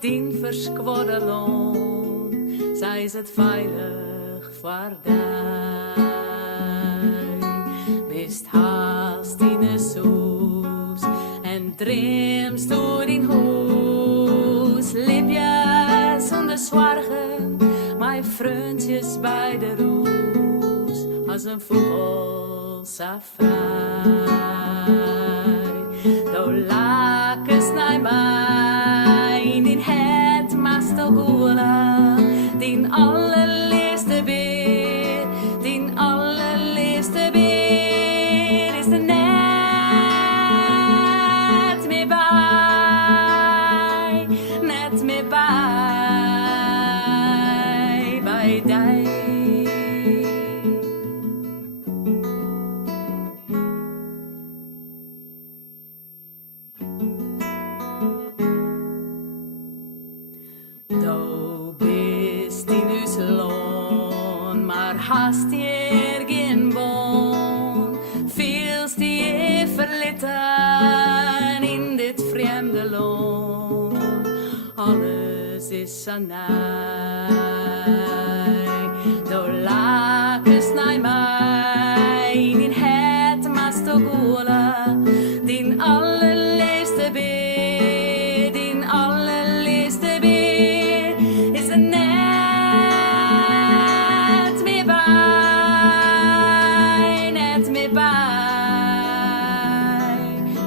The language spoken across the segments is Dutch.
tien verskwaddeling, zij is het veilig voor die. Bist haast in de soes en dreamst door in huis. Leef je zonder zorgen, mijn vriendjes bij de roes, als een vogel zo vrij. Do lakens naar mij in het mastelgoela, die allerliefste beer, die allerliefste beer is er net meer bij, net meer bij die. Hast je geen bon, veelst je verlitten in dit vreemde land. Alles is aan mij, door lakens naar mij in het mastogola, die allerliefste beer, die allerliefste beer is een net.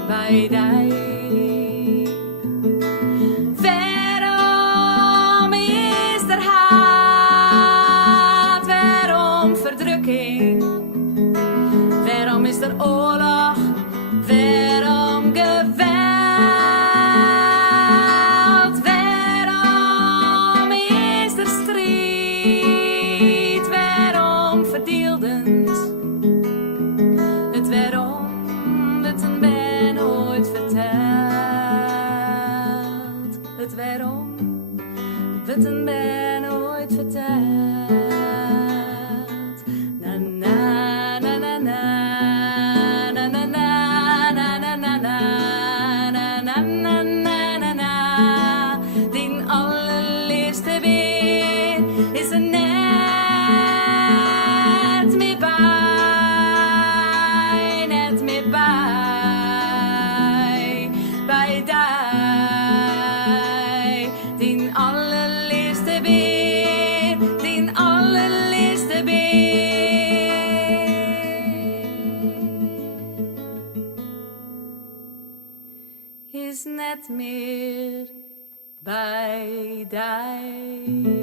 Bij die. Waarom is er haat? Waarom verdrukking? Waarom is er oorlog? Waarom geweld? Waarom is er strijd? Waarom verdeeldens? Het waarom dat een ben ooit verteld. Het waarom dat een ben ooit verteld. Na na na na na na na na na na na na na na na na. Die allerliefste beer is er net meer bij, net meer bij die. Die allerliefste beer, die allerliefste beer is net meer bij die.